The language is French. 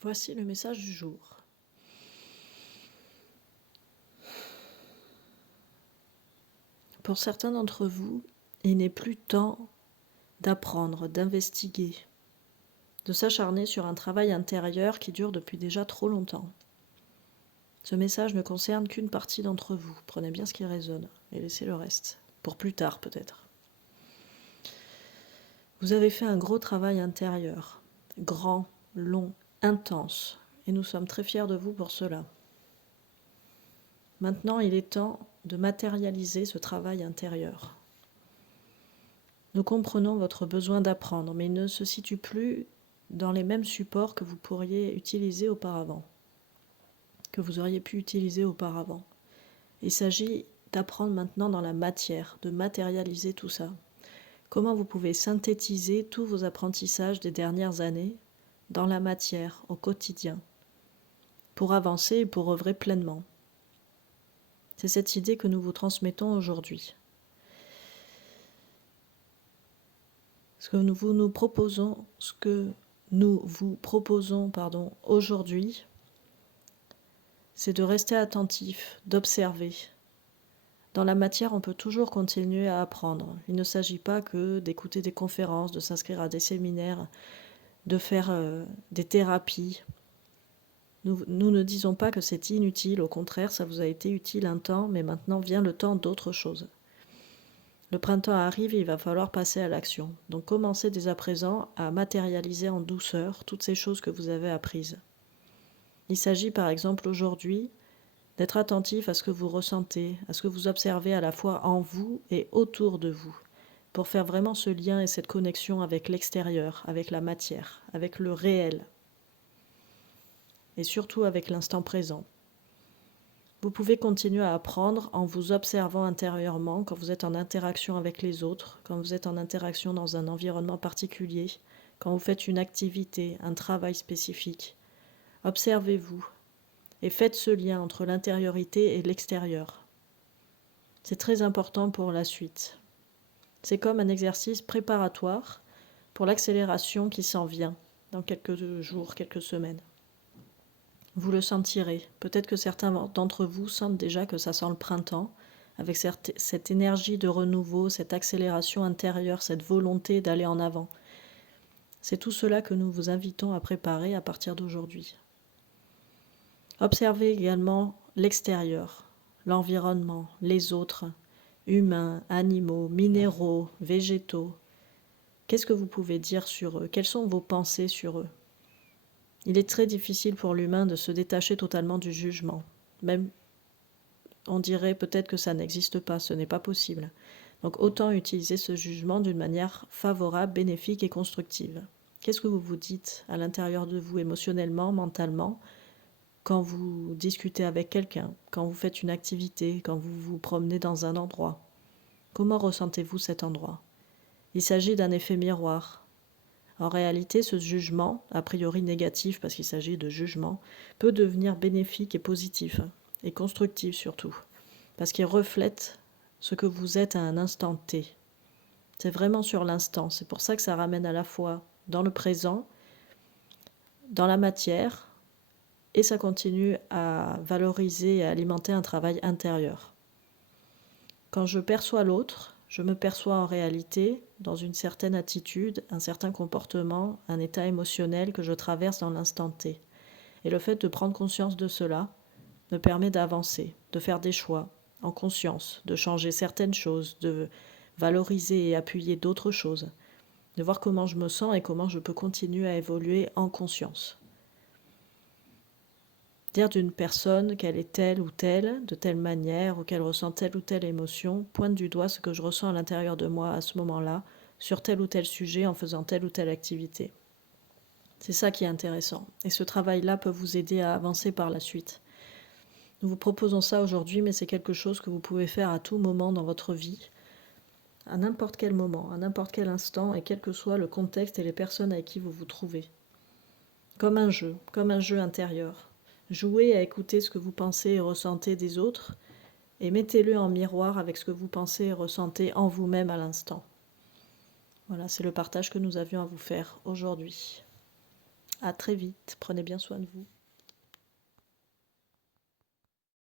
Voici le message du jour. Pour certains d'entre vous, il n'est plus temps d'apprendre, d'investiguer, de s'acharner sur un travail intérieur qui dure depuis déjà trop longtemps. Ce message ne concerne qu'une partie d'entre vous. Prenez bien ce qui résonne et laissez le reste, pour plus tard peut-être. Vous avez fait un gros travail intérieur, grand, long, intense, et nous sommes très fiers de vous pour cela. Maintenant, il est temps de matérialiser ce travail intérieur. Nous comprenons votre besoin d'apprendre, mais il ne se situe plus dans les mêmes supports que vous pourriez utiliser auparavant, que vous auriez pu utiliser auparavant. Il s'agit d'apprendre maintenant dans la matière, de matérialiser tout ça. Comment vous pouvez synthétiser tous vos apprentissages des dernières années dans la matière, au quotidien, pour avancer et pour œuvrer pleinement. C'est cette idée que nous vous transmettons aujourd'hui. Ce que nous vous proposons aujourd'hui, c'est de rester attentif, d'observer. Dans la matière, on peut toujours continuer à apprendre. Il ne s'agit pas que d'écouter des conférences, de s'inscrire à des séminaires, de faire des thérapies. Nous ne disons pas que c'est inutile, au contraire, ça vous a été utile un temps, mais maintenant vient le temps d'autre chose. Le printemps arrive et il va falloir passer à l'action. Donc commencez dès à présent à matérialiser en douceur toutes ces choses que vous avez apprises. Il s'agit par exemple aujourd'hui d'être attentif à ce que vous ressentez, à ce que vous observez à la fois en vous et autour de vous, pour faire vraiment ce lien et cette connexion avec l'extérieur, avec la matière, avec le réel, et surtout avec l'instant présent. Vous pouvez continuer à apprendre en vous observant intérieurement quand vous êtes en interaction avec les autres, quand vous êtes en interaction dans un environnement particulier, quand vous faites une activité, un travail spécifique. Observez-vous et faites ce lien entre l'intériorité et l'extérieur. C'est très important pour la suite. C'est comme un exercice préparatoire pour l'accélération qui s'en vient dans quelques jours, quelques semaines. Vous le sentirez. Peut-être que certains d'entre vous sentent déjà que ça sent le printemps, avec cette énergie de renouveau, cette accélération intérieure, cette volonté d'aller en avant. C'est tout cela que nous vous invitons à préparer à partir d'aujourd'hui. Observez également l'extérieur, l'environnement, les autres, humains, animaux, minéraux, végétaux. Qu'est-ce que vous pouvez dire sur eux? Quelles sont vos pensées sur eux? Il est très difficile pour l'humain de se détacher totalement du jugement. Même, on dirait peut-être que ça n'existe pas, ce n'est pas possible. Donc autant utiliser ce jugement d'une manière favorable, bénéfique et constructive. Qu'est-ce que vous vous dites à l'intérieur de vous, émotionnellement, mentalement, quand vous discutez avec quelqu'un, quand vous faites une activité, quand vous vous promenez dans un endroit? Comment ressentez-vous cet endroit? Il s'agit d'un effet miroir. En réalité, ce jugement, a priori négatif parce qu'il s'agit de jugement, peut devenir bénéfique et positif, et constructif surtout, parce qu'il reflète ce que vous êtes à un instant T. C'est vraiment sur l'instant, c'est pour ça que ça ramène à la fois dans le présent, dans la matière, et ça continue à valoriser et à alimenter un travail intérieur. Quand je perçois l'autre, je me perçois en réalité dans une certaine attitude, un certain comportement, un état émotionnel que je traverse dans l'instant T. Et le fait de prendre conscience de cela me permet d'avancer, de faire des choix en conscience, de changer certaines choses, de valoriser et appuyer d'autres choses, de voir comment je me sens et comment je peux continuer à évoluer en conscience. Dire d'une personne qu'elle est telle ou telle, de telle manière, ou qu'elle ressent telle ou telle émotion, pointe du doigt ce que je ressens à l'intérieur de moi à ce moment-là, sur tel ou tel sujet, en faisant telle ou telle activité. C'est ça qui est intéressant. Et ce travail-là peut vous aider à avancer par la suite. Nous vous proposons ça aujourd'hui, mais c'est quelque chose que vous pouvez faire à tout moment dans votre vie, à n'importe quel moment, à n'importe quel instant, et quel que soit le contexte et les personnes avec qui vous vous trouvez. Comme un jeu intérieur. Jouez à écouter ce que vous pensez et ressentez des autres et mettez-le en miroir avec ce que vous pensez et ressentez en vous-même à l'instant. Voilà, c'est le partage que nous avions à vous faire aujourd'hui. À très vite, prenez bien soin de vous.